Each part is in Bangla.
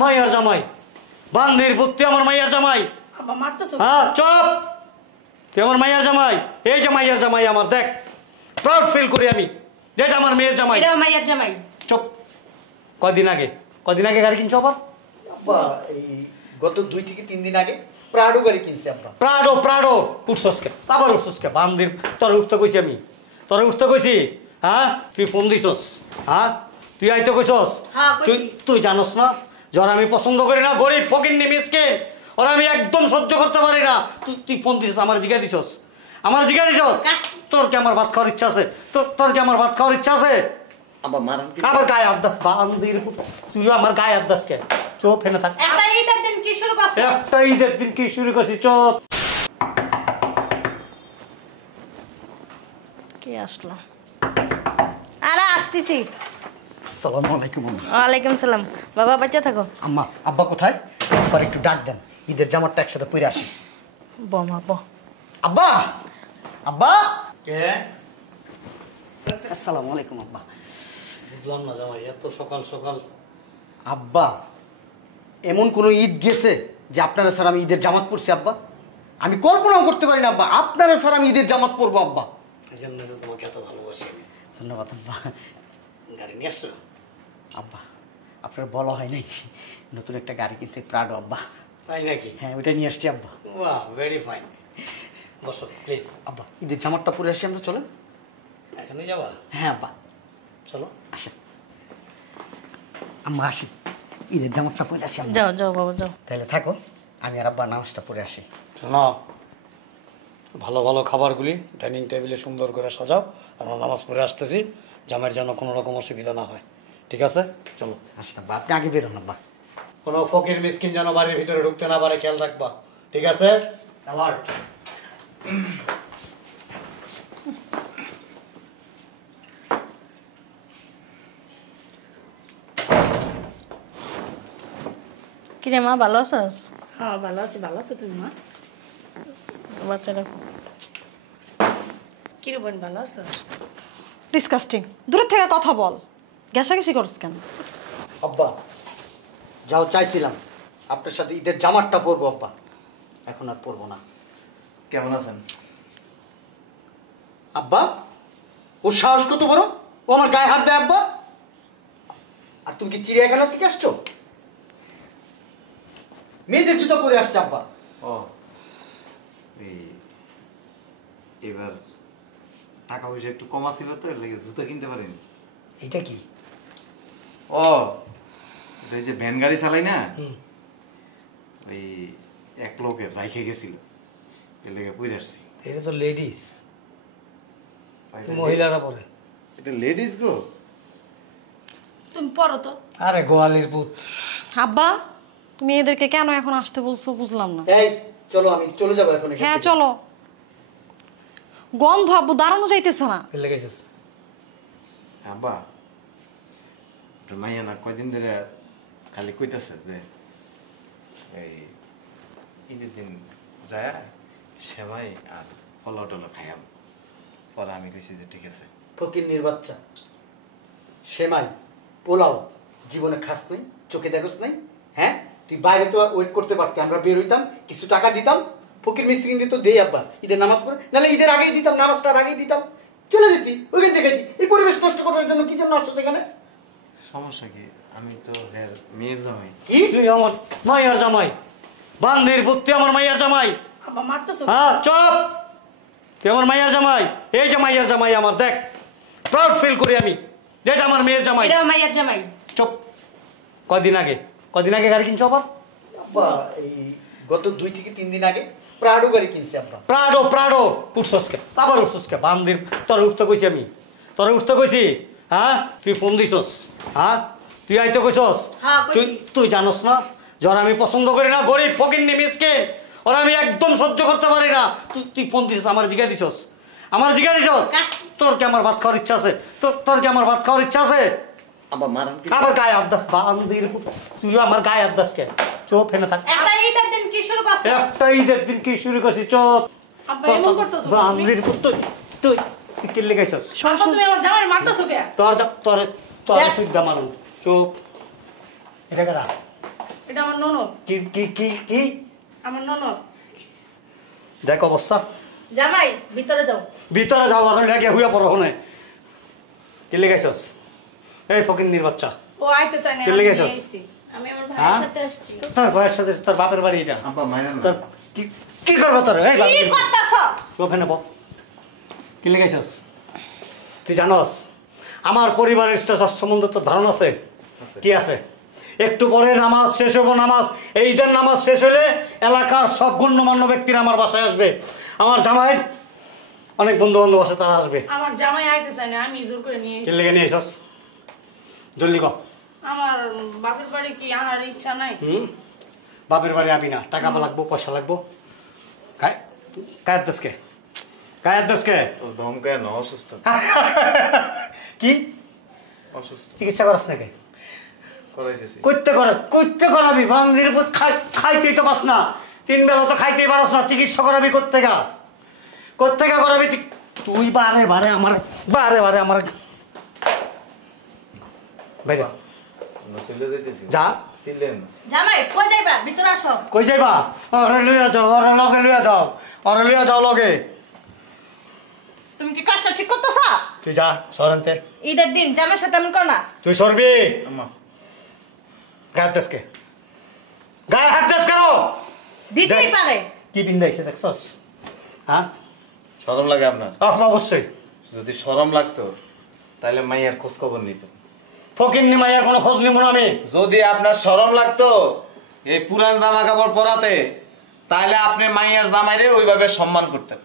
মাইয়ার জামাই বান্দির পুত, তুই আমার মাইয়ার জামাই। আব্বা মারতেছো? হ্যাঁ চুপ, তুই আমার মাইয়ার জামাই। এই যে মাইয়ার জামাই আমার, দেখ প্রাউড ফিল করি আমি, দেখ আমার মেয়ের জামাই। এটা মাইয়ার জামাই। চুপ। কদিন আগে গাড়ি কিনছো আবার? আব্বা এই গত 2 থেকে 3 দিন আগে প্রাডো গাড়ি কিনছি আব্বা। প্রাডো উঠছসকে, আবার উঠছসকে বান্দির। তোর উঠতে কইছি আমি, তোর উঠতে কইছি। হ্যাঁ তুই ফোন দিছস, হ্যাঁ তুই আইতে কইছস। হ্যাঁ তুই কইছি। তুই জানোস না যারা আমি পছন্দ করি না, গরিব ফকিন্নি মিসকিন, ওরা আমি একদম সহ্য করতে পারি না। তুই ফোন দিছস, আমার জিগা দিছস, তোর কি আমার ভাত খাওয়ার ইচ্ছা আছে? তোর কি আমার ভাত খাওয়ার ইচ্ছা আছে? আব্বা মারান কি? আবার গায়ে হাত দাস বান্দির, তুই আমার গায়ে হাত দাস কে? চোপ ফেনে থাক। একটা ঈদের দিন কি শুরু করছ? একটা ঈদের দিন কি শুরু করছি? চোপ। কে আসলো? আরে আসতেছি। আসসালামু আলাইকুম। ওয়ালাইকুম সালাম। বাবা বাচ্চা থাকো। আম্মা আব্বা কোথায়? আব্বার একটু ডাক দেন, ঈদের জামাটা একসাথে পরে আসি। বমা ব। আব্বা আব্বা কে? আসসালামু আলাইকুম আব্বা। বুঝলাম না জামাই, এত সকাল সকাল। আব্বা এমন কোন ঈদ গেছে যে আপনারা স্যার আমি ঈদের জামাত পরছি আব্বা? আমি কল্পনাও করতে পারি না আব্বা, আপনারা স্যার আমি ঈদের জামাত পরবো আব্বা। এই জন্য তো তোমাকে এত ভালোবাসি আমি। ধন্যবাদ আব্বা। গাড়ি নিয়ে আসছো? আব্বা আপনার বলা হয় নাই, নতুন একটা গাড়ি কিনছে প্রাডো আব্বা। তাই নাকি? হ্যাঁ ওইটা নিয়ে আসছি আব্বা। বাহ, ভেরি ফাইন। বসো প্লিজ। আব্বা ঈদের জামাতটা পরে আসি আমরা, চলেন। এখানে যাবা? হ্যাঁ আব্বা চলো। আসেন আম্মা, আসি ঈদের জামাতটা পরে আসি আমরা। যাও যাও বাবা যাও। তাহলে থাকো, আমি আর আব্বা নামাজটা পরে আসি। শোনো, ভালো ভালো খাবারগুলি ডাইনিং টেবিলে সুন্দর করে সাজাও। আমরা নামাজ পড়ে আসতেছি, জামাইয়ের যেন কোনো রকম অসুবিধা না হয়, ঠিক আছে? চলো। আসেন আব্বা, আপনি আগে বেরোন আব্বা। কোনো ফকির মিসকিন যেন বাড়ির ভিতরে ঢুকতে না পারে, খেয়াল রাখবা, ঠিক আছে? অ্যালার্ট। কিরে মা ভালো আছিস? হ্যাঁ ভালো আছি। ভালো আছো তুমি মা? বাচ্চাটা কিরে বোন ভালো আছো? ডিসকাস্টিং, দূরের থেকে কথা বল। ঘেঁষাঘেঁষি করছ কেন? আব্বা যাও চাইছিলাম আপনার সাথে ঈদের জামাতটা পরবো আব্বা, এখন আর পরবো না। কেমন আছেন আব্বা ওর সাহস কত বড়, ও আমার গায়ে হাত দেয় আব্বা। আর তুমি কি চিড়িয়াখানা থেকে আসছো? মেয়েদের জুতো পরে আসছে আব্বা। ও এই এবার টাকা পয়সা একটু কমা ছিল তো, এর লেগে জুতো কিনতে পারিনি। এটা কি? ও এই যে ভ্যান গাড়ি চালাই না, ওই এক লোকের রাইখে গেছিল, এর লেগে পরে আসছি। এটা তো লেডিস, মহিলারা পরে। এটা লেডিস গো? তুমি পড়ো তো। আরে গোয়ালির পুত। আব্বা তুমি এদেরকে কেন এখন আসতে বলছো বুঝলাম না। এই চলো, আমি চলে যাবো এখন এখান হ্যাঁ থেকে। চলো, গন্ধ আব্বু দাঁড়ানো যাইতেছে না। ফেলে গেছিস? আব্বা মাইয়া না কয়দিন ধরে খালি কইতেছে যে এই ঈদের দিন যায় সেমাই আর পোলাও টোলাও খাইয়াম। পরে আমি কইছি যে ঠিক আছে। ফকিন্নির বাচ্চা, সেমাই পোলাও জীবনে খাস নাই, চোখে দেখোস নাই? হ্যাঁ তুই বাইরে তো ওয়েট করতে পারতি, আমরা বের হইতাম, কিছু টাকা দিতাম, ফকির মিস্ত্রি তো দেই আব্বা ঈদের নামাজ পড়ে, নাহলে ঈদের আগেই দিতাম, নামাজটার আগেই দিতাম, চলে যেতি ওইখান থেকে। এই পরিবেশ নষ্ট করার জন্য কি জন্য নষ্ট সেখানে? সমস্যা কি? আমি তো এর মেয়ের জামাই। কি তুই আমার মাইয়ার জামাই বান্দির পুত, তুই আমার মাইয়ার জামাই। আব্বা মারতেছো? হ্যাঁ চুপ, তুই আমার মাইয়ার জামাই। এই যে মাইয়ার জামাই আমার, দেখ প্রাউড ফিল করি আমি, দেখ আমার মেয়ের জামাই। এটা মাইয়ার জামাই। চুপ। কদিন আগে গাড়ি কিনছো আবার? আব্বা এই গত 2 থেকে 3 দিন আগে প্রাডো গাড়ি কিনছি আব্বা। প্রাডো উঠছসকে, আবার উঠছসকে বান্দির। তোর উঠতে কইছি আমি, তোর উঠতে কইছি। হ্যাঁ তুই ফোন দিছস, হ্যাঁ তুই আইতে কইছস। হ্যাঁ তুই কইছি। তুই জানোস না যারা আমি পছন্দ করি না, গরিব ফকিন্নি মিসকিন, ওরা আমি একদম সহ্য করতে পারি না। তুই ফোন দিছস, আমার জিগা দিছস, তোর কি আমার ভাত খাওয়ার ইচ্ছা আছে? তোর কি আমার ভাত খাওয়ার ইচ্ছা আছে? আব্বা মারান কি? আবার গায়ে হাত দাস বান্দির, তুই আমার গায়ে হাত দাস কে? চোপ ফেনে থাক। একটা ঈদের দিন কি শুরু করছ? একটা ঈদের দিন কি শুরু করছিস? চোপ। আব্বা এমন করতেছো? বান্দির পুত, তুই কিল্লে গাইছস। আব্বা তুমি আমার জামাই মারতেছো কে? তোর সুদ্ধা মারুন। চুপ। এটা কারা? এটা আমার ননদ। কি কি কি কি আমার ননদ। দেখ অবস্থা। জামাই ভিতরে যাও। ভিতরে যাও, আর লাগে হুইয়া পড়ো হনে। কি লেগাইছস? এই ফকিন্নির বাচ্চা। ও আইতে চায় না, কে আমি লেগেছস? নিয়ে এসেছি। আমি আমার হ্যাঁ? ভাইয়ের সাথে আসছি। তোর ভাইয়ের সাথে তোর বাপের বাড়ি এটা। আব্বা মাইনা না। তোর কি কি করবো তোর? এই কি করতাছ? ওখানে বল। কি লেগাইছস? তুই জানস আমার পরিবারের স্টেটাস সম্বন্ধে তোর ধারণা আছে? কি আছে? একটু পরে নামাজ শেষ হবো, নামাজ এই ঈদের নামাজ শেষ হলে এলাকার সব গণ্যমান্য ব্যক্তিরা আমার বাসায় আসবে। আমার জামাইয়ের অনেক বন্ধু বান্ধব আছে, তারা আসবে। আমার জামাই আইতে চায় না, আমি জোর করে নিয়ে কি এসেছি। লেগে নিয়ে এসস? জলদি কর। আমার বাপের বাড়ি কি আনার ইচ্ছা নাই। বাপের বাড়ি আবি না, টাকা লাগবো, পয়সা লাগবো। কায়ের দেশকে কায়ের দেশকে ও ধমকায় না, অসুস্থ। কি অসুস্থ চিকিৎসা করাস নাকি? করাইতেছি। করতে করাবি বাঙালির উপর খাইতেই তো পাস না, 3 বেলা তো খাইতেই পারস না, চিকিৎসা করাবি কোত্থেকা করাবি? তুই বারে বারে আমার বাইরে আমরা চলে যাইতেছি। যা। ছিলেন না। জামাই কই যাইবা? ভিতরে আসো। কই যাইবা? ওরে লইয়া যাও লগে। তুমি কি কাজটা ঠিক করতেছ? তুই যা সরান্তে। ঈদের দিন জামাইয়ের সাথে এমন কর না। তুই সরবি। আম্মা গায়ে দেশকে গায়ে হাত দেশ কেন? দিতেই দেখ। পারে। কি বিন্দাইছে দেখছস? হ্যাঁ শরম লাগে আপনার? অবশ্যই। যদি শরম লাগতো তাহলে মাইয়ার খোঁজ খবর নিত। ফকিন্নি মাইয়ার কোনো খোঁজ নিব না আমি। যদি আপনার শরম লাগতো এই পুরান জামা কাপড় পরাতে, তাহলে আপনি মাইয়ার জামাইরে ওইভাবে সম্মান করতেন।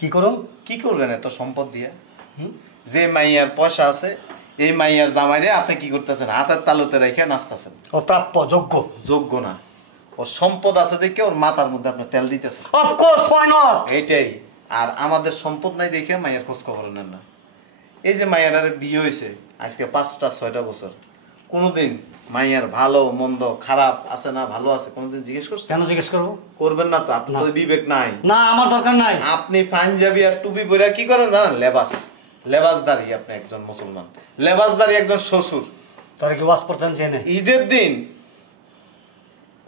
কি করুন? কি করবেন এত সম্পদ দিয়ে? যে মাইয়ার পয়সা আছে এই মাইয়ার জামাইরে আপনি কি করতেছেন? হাতের তালুতে রেখে নাচতেছেন। ও প্রাপ্য যোগ্য। যোগ্য না, ওর সম্পদ আছে দেখে ওর মাথার মধ্যে আপনি তেল দিতেছেন। Of course, why not? এইটাই। আর আমাদের সম্পদ নাই দেখে মাইয়ার খোঁজ খবর নেন না। এই যে মাইয়ার বিয়ে হয়েছে আজকে 5-6 বছর, কোনোদিন মাইয়ার ভালো মন্দ খারাপ আছে না ভালো আছে কোনোদিন জিজ্ঞেস করছেন? কেন জিজ্ঞেস করবো? করবেন না তো, আপনার তো বিবেক নাই। না, আমার দরকার নাই। আপনি পাঞ্জাবি আর টুপি পরে কি করেন জানেন? লেবাসদারি। আপনি একজন মুসলমান, লেবাসদারি একজন শ্বশুর। তোরা কি ওয়াজ পড়তেন জেনে? ঈদের দিন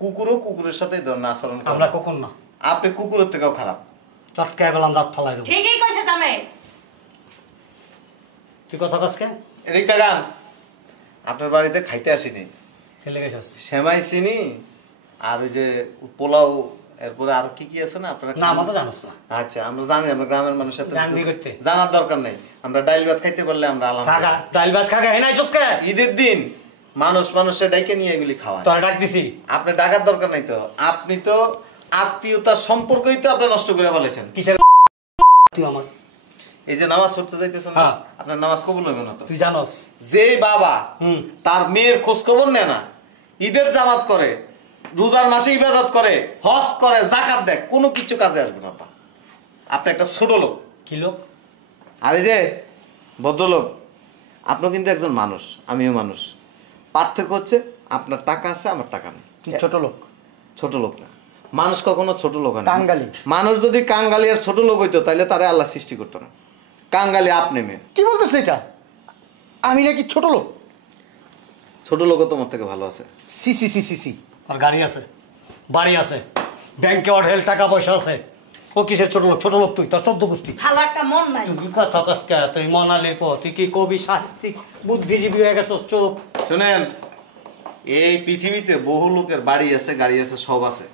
কুকুরের সাথে এই ধরনের আচরণ করেন। আমরা কুকুর না। আপনি কুকুরের থেকেও খারাপ। চটকায় গেলাম, দাঁত ফালাই দেবো। ঠিকই কইছে জামাই। তুই কথা কাজকে এদিক তাকান। আপনার বাড়িতে খাইতে আসিনি, ফেলে গেছিস? সেমাই চিনি আর ওই যে পোলাও, এরপরে আর কি কি আছে না আপনার? না, আমার তো জানাস না। আচ্ছা, আমরা জানি, আমরা গ্রামের মানুষের সাথে জানবি করতে। জানার দরকার নেই। আমরা ডাইল ভাত খাইতে পারলে আমরা কাকা ডাল ভাত খাগা হেনাই চুসকে। ঈদের দিন মানুষের ডাইকে নিয়ে এগুলি খাওয়া। তোরা ডাক দিছি। আপনি ডাকার দরকার নাই তো। আপনি তো আত্মীয়তার সম্পর্কই তো আপনি নষ্ট করে ফেলেছেন। কিসের তুই আমার? এই যে নামাজ পড়তে যাইতেছেন, হ্যাঁ। আপনার নামাজ কবুল হবে না তো। তুই জানস যে বাবা তার মেয়ের খোঁজ খবর নেয় না, ঈদের জামাত করে, রোজার মাসে ইবাদত করে, হজ করে, যাকাত দেয়, কোনো কিছু কাজে আসবে না। আপনি একটা ছোট লোক। কি লোক? আর এই যে ভদ্রলোক, আপনিও কিন্তু একজন মানুষ, আমিও মানুষ। পার্থক্য হচ্ছে আপনার টাকা আছে, আমার টাকা নেই। তুই ছোট লোক। ছোট লোক না, মানুষ কখনো ছোট লোক হয় না। কাঙ্গালি। মানুষ যদি কাঙ্গালি আর ছোট লোক হইতো তাহলে তারে আল্লাহ সৃষ্টি করতো না। কাঙ্গালি আপনি মেয়ে। কি বলতেছে এটা? আমি নাকি ছোট লোক? ছোট লোকও তোমার থেকে ভালো আছে। সি সি সি সি সি। আর গাড়ি আছে, বাড়ি আছে, ব্যাংকে অঢেল টাকা পয়সা আছে। ও কিসের ছোট লোক? ছোট লোক তুই, তোর 14 গোষ্ঠী। ভালো একটা মন নাই। তুই কথা কাজকে, তুই মনালির পর তুই কি কবি, সাহিত্যিক, বুদ্ধিজীবী হয়ে গেছিস? চোখ শুনেন, এই পৃথিবীতে বহু লোকের বাড়ি আছে, গাড়ি আছে, সব আছে,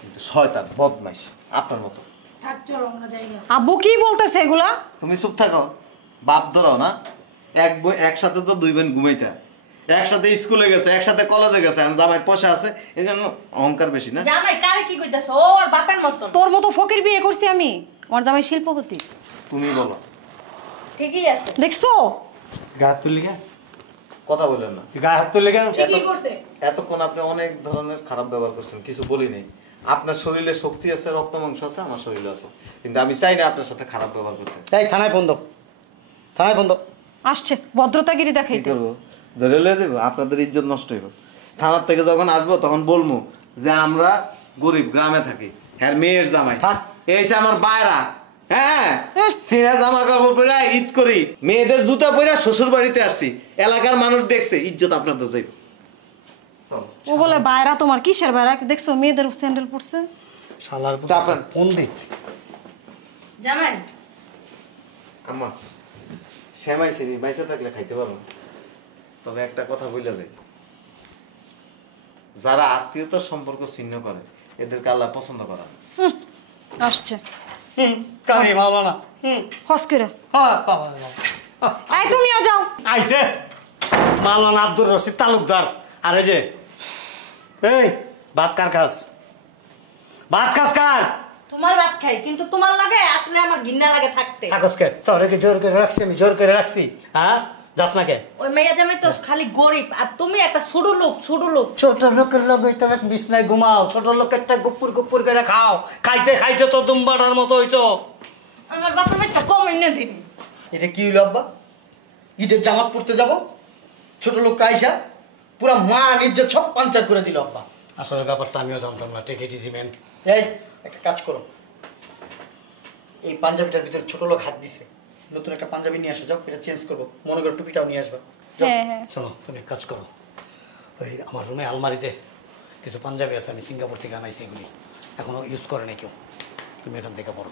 কিন্তু শয়তান বদমাইশ আপনার মতো। থাক চলো আমরা যাই না। আব্বু কি বলতেছে এগুলা? তুমি চুপ থাকো, বাপ ধরাও না। একসাথে তো 2 বোন ঘুমাইতা, একসাথে স্কুলে গেছে, একসাথে কলেজে গেছে, জামাই পয়সা আছে, এই জন্য অহংকার বেশি না? জামাই কারে কি কইতাছ? ওর বাপের মতন। তোর মতো ফকির বিয়ে করছি আমি? আমার জামাই শিল্পপতি। তুমি বলো। ঠিকই আছে। দেখছো? গায়ে হাত তুললি কেন? কথা বললেন না। তুই গায়ে হাত তুললি কেন? ঠিকই করছে। এতক্ষণ আপনি অনেক ধরনের খারাপ ব্যবহার করছেন, কিছু বলি নেই। আপনার শরীরে শক্তি আছে, রক্ত মাংস আছে, আমার শরীরে আছে, কিন্তু আমি চাই না আপনার সাথে খারাপ ব্যবহার করতে। এই থানায় ফোন দাও, থানায় ফোন দাও। আসছে ভদ্রতাগিরি কি দেখাইতে। করবো? ধরে লয়ে দেবো? আপনাদের ইজ্জত নষ্ট হইব। থানার থেকে যখন আসবো তখন বলবো যে আমরা গরিব, গ্রামে থাকি, হ্যাঁ মেয়ের জামাই। থাক। এই যে আমার বায়রা, হ্যাঁ সিনা জামা কাপড় পরে ঈদ করি, মেয়েদের জুতা পরে শ্বশুর বাড়িতে আসছি, এলাকার মানুষ দেখছে, ইজ্জত আপনাদের যাইব। চল। ও বলে বাইরা তোমার কিসের বাইরা দেখছো মেয়েদের স্যান্ডেল পরছে শালার চাপেন। পণ্ডিত জামাই আম্মা শ্যামাই চিনি বাইসে থাকলে খাইতে পারো না। তবে একটা কথা বলে যাই, যারা আত্মীয়তার সম্পর্ক ছিন্ন করে এদেরকে আল্লাহ পছন্দ করে না। আসছে কানে ভালো না হসকিরা হ্যাঁ বাবা রে বাবা। এই তুমিও যাও আইছে মাওলানা আব্দুর রশিদ তালুকদার। আরে যে এই ভাত কার খাস? ভাত খাস কার? তোমার ভাত খাই, কিন্তু তোমার লাগে আসলে আমার ঘৃণা লাগে থাকতে। থাকস কে? তোরে কি জোর করে রাখছি? আমি জোর করে রাখছি? হ্যাঁ যাস না কে? ওই মেয়ে জামাই তো খালি গরিব, আর তুমি একটা ছোট লোক, ছোট লোক। ছোট লোকের লোক তুমি বিছনায় ঘুমাও, ছোট লোকেরটা গুপুর গুপুর করে খাও, খাইতে খাইতে তো দুম্বাটার মতো হইছো। আমার বাপের বাড়িটা কম এনে দিন। এটা কি হইলো আব্বা? ঈদের জামাত পড়তে যাব, ছোট লোক আইসা পুরা মা নিজের সব পাঞ্চার করে দিল আব্বা। আসলে ব্যাপারটা আমিও জানতাম না। Take it easy man. এই একটা কাজ করো, এই পাঞ্জাবিটার ভিতরে ছোট লোক হাত দিছে, নতুন একটা পাঞ্জাবি নিয়ে আসো, যাও এটা চেঞ্জ করবো, মনে করো টুপিটাও নিয়ে আসবা। যাও। হ্যাঁ হ্যাঁ শোনো তুমি এক কাজ করো, ওই আমার রুমে আলমারিতে কিছু পাঞ্জাবি আছে, আমি সিঙ্গাপুর থেকে আনাইছি, এগুলি এখনো ইউজ করে নাই কেউ। তুমি এখান থেকে পড়ো।